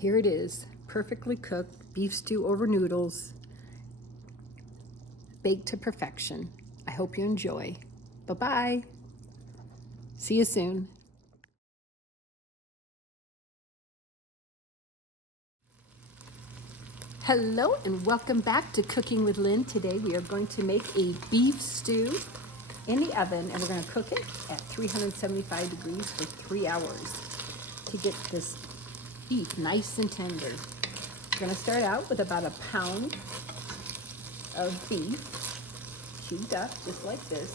Here it is, perfectly cooked beef stew over noodles, baked to perfection. I hope you enjoy. Bye-bye. See you soon. Hello and welcome back to Cooking with Lynn. Today we are going to make a beef stew in the oven, and we're going to cook it at 375 degrees for 3 hours to get this beef nice and tender. We're going to start out with about a pound of beef cubed up just like this.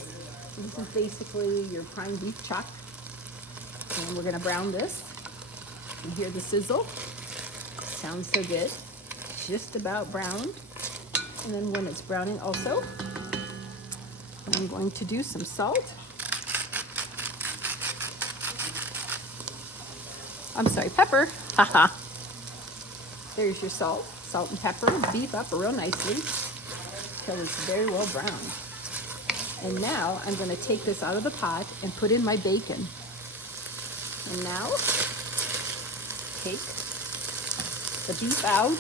So this is basically your prime beef chuck, and we're going to brown this. You hear the sizzle? Sounds so good. Just about browned. And then when it's browning also, I'm going to do some salt. I'm sorry, pepper. Haha. There's your salt. Salt and pepper. Beef up real nicely until it's very well browned. And now I'm going to take this out of the pot and put in my bacon. And now take the beef out.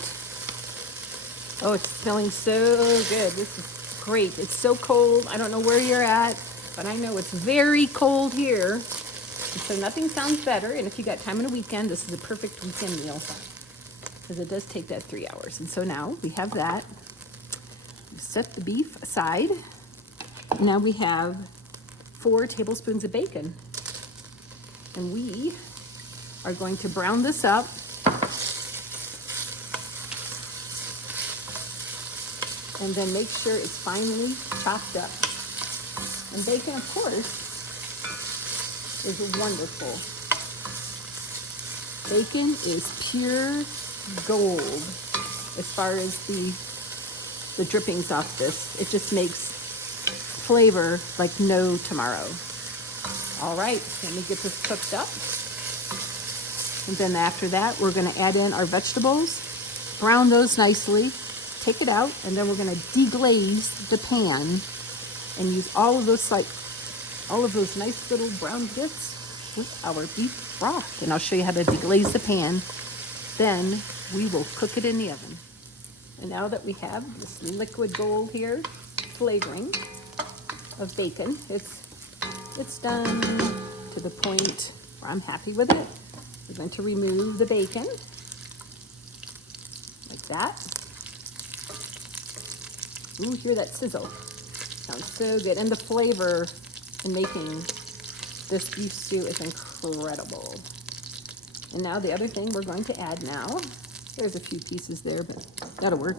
Oh, it's smelling so good. This is great. It's so cold. I don't know where you're at, but I know it's very cold here. And so nothing sounds better. And if you got time on a weekend, this is a perfect weekend meal because it does take that 3 hours. And so now we have that. Set the beef aside. Now we have 4 tablespoons of bacon. And we are going to brown this up. And then make sure it's finely chopped up. And bacon, of course, is wonderful. Bacon is pure gold as far as the drippings off this. It just makes flavor like no tomorrow. All right, let me get this cooked up. And then after that, we're going to add in our vegetables, brown those nicely, take it out, and then we're going to deglaze the pan and use all of those nice little brown bits with our beef broth. And I'll show you how to deglaze the pan. Then we will cook it in the oven. And now that we have this liquid gold here, flavoring of bacon, it's done to the point where I'm happy with it. We're going to remove the bacon like that. Ooh, hear that sizzle. Sounds so good. And the flavor in making this beef stew is incredible. And now the other thing we're going to add now, there's a few pieces there, but that'll work.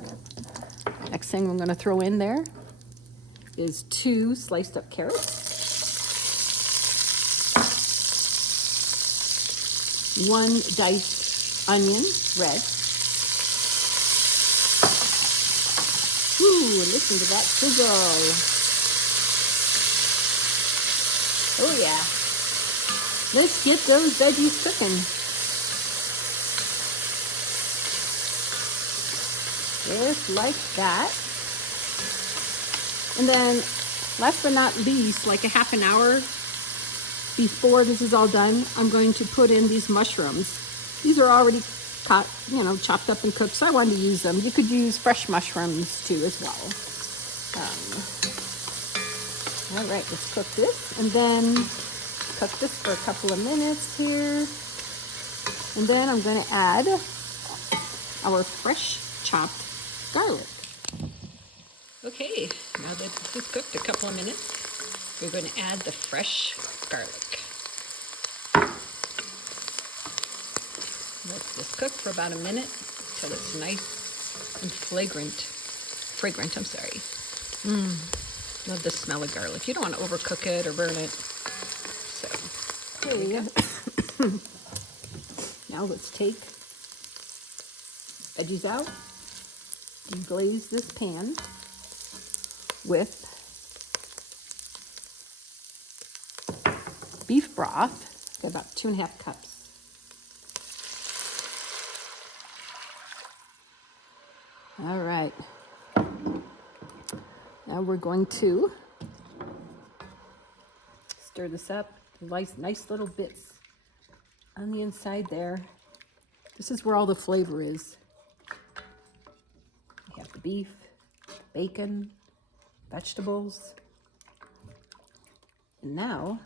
Next thing I'm going to throw in there is 2 sliced up carrots, 1 diced onion, red. Ooh, listen to that sizzle. Oh yeah. Let's get those veggies cooking. Just like that. And then, last but not least, like a half an hour before this is all done, I'm going to put in these mushrooms. These are already cut, chopped up and cooked, so I wanted to use them. You could use fresh mushrooms too as well. All right, let's cook this, and then cook this for a couple of minutes here. And then I'm going to add our fresh chopped garlic. Okay, now that this is cooked a couple of minutes, we're going to add the fresh garlic. Let this cook for about a minute until it's nice and fragrant, I'm sorry. Love the smell of garlic. You don't want to overcook it or burn it. So, there we go. Now let's take veggies out, deglaze this pan with beef broth, got about 2.5 cups. All right. Now we're going to stir this up. Nice little bits on the inside there. This is where all the flavor is. We have the beef, bacon, vegetables. And now,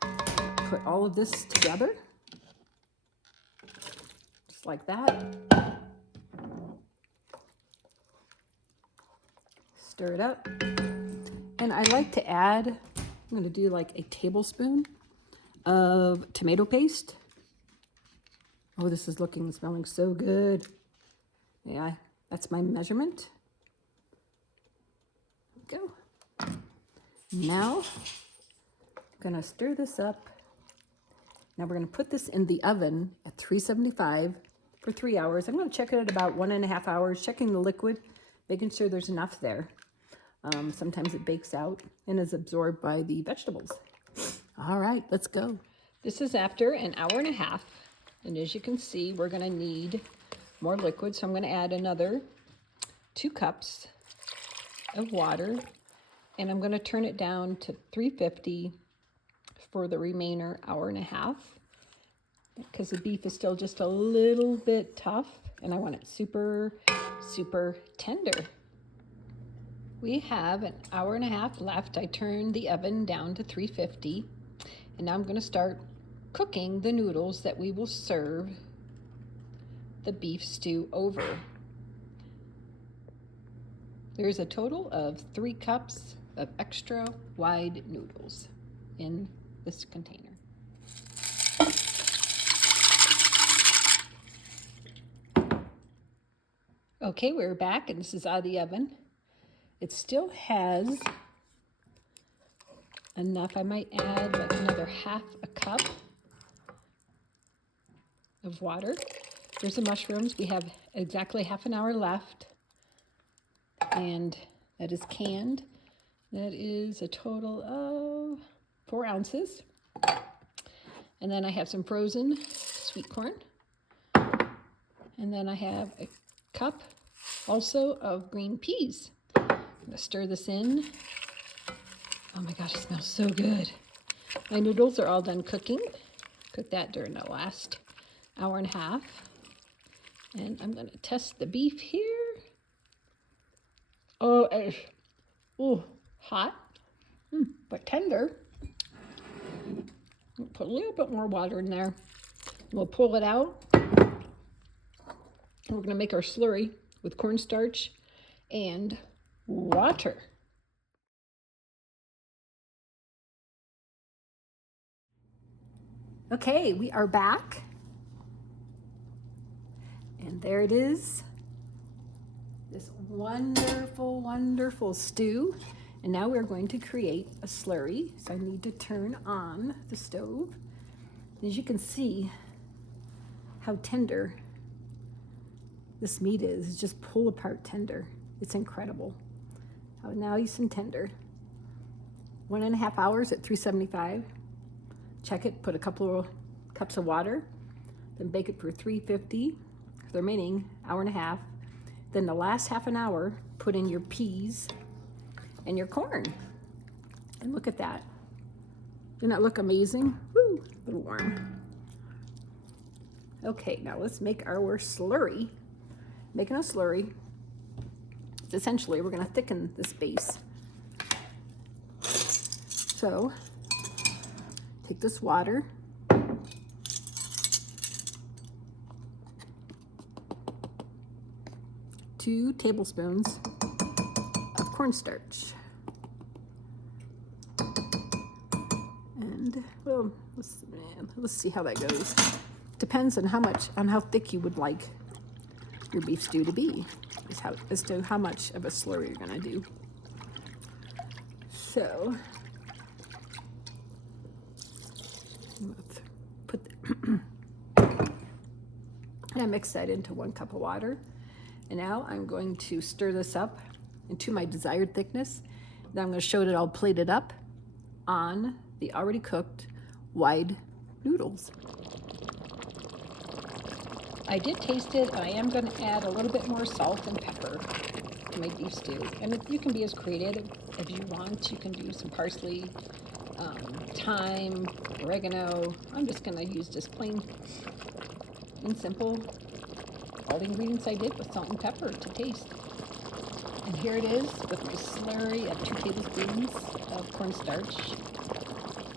put all of this together, just like that. Stir it up. And I like to add, I'm going to do like a tablespoon of tomato paste. Oh, this is looking and smelling so good. Yeah, that's my measurement. Go. Now, I'm gonna stir this up. Now we're gonna put this in the oven at 375 for 3 hours. I'm gonna check it at about 1.5 hours, checking the liquid, making sure there's enough there. Sometimes it bakes out and is absorbed by the vegetables. All right, let's go. This is after 1.5 hours. And as you can see, we're gonna need more liquid. So I'm gonna add another 2 cups of water, and I'm gonna turn it down to 350 for the remainder 1.5 hours, because the beef is still just a little bit tough and I want it super, super tender. We have 1.5 hours left. I turned the oven down to 350, and now I'm gonna start cooking the noodles that we will serve the beef stew over. There's a total of 3 cups of extra wide noodles in this container. Okay, we're back, and this is out of the oven. It still has enough. I might add like another 1/2 cup of water. Here's the mushrooms. We have exactly 1/2 hour left, and that is canned. That is a total of 4 ounces. And then I have some frozen sweet corn. And then I have a cup also of green peas. I'm gonna stir this in. Oh my gosh, it smells so good. My noodles are all done cooking. Cooked that during the last 1.5 hours. And I'm gonna test the beef here. Oh, it's hot, but tender. Put a little bit more water in there. We'll pull it out. We're gonna make our slurry with cornstarch and water. Okay, we are back. And there it is. This wonderful, wonderful stew. And now we're going to create a slurry. So I need to turn on the stove. As you can see how tender this meat is. It's just pull apart tender. It's incredible. How nice and tender. 1.5 hours at 375. Check it, put a couple of cups of water, then bake it for 350 for the remaining 1.5 hours. Then the last 1/2 hour, put in your peas and your corn. And look at that. Doesn't that look amazing? Woo, a little warm. Okay, now let's make our slurry. Making a slurry. Essentially, we're gonna thicken this base. So, take this water, 2 tablespoons of cornstarch. And well, let's see how that goes. Depends on how thick you would like your beef stew to be, as to how much of a slurry you're gonna do. So let's put and I mix that into 1 cup of water. And now I'm going to stir this up into my desired thickness. Then I'm going to show it all plated up on the already cooked wide noodles. I did taste it, and I am going to add a little bit more salt and pepper to my beef stew. And you can be as creative as you want. You can do some parsley, thyme, oregano. I'm just going to use just plain and simple. All the ingredients I did with salt and pepper to taste. And here it is with my slurry of 2 tablespoons of cornstarch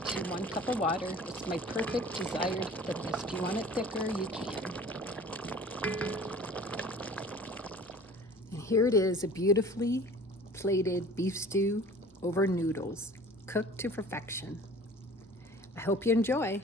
to 1 cup of water. It's my perfect desired thickness. If you want it thicker, you can. And here it is, a beautifully plated beef stew over noodles, cooked to perfection. I hope you enjoy.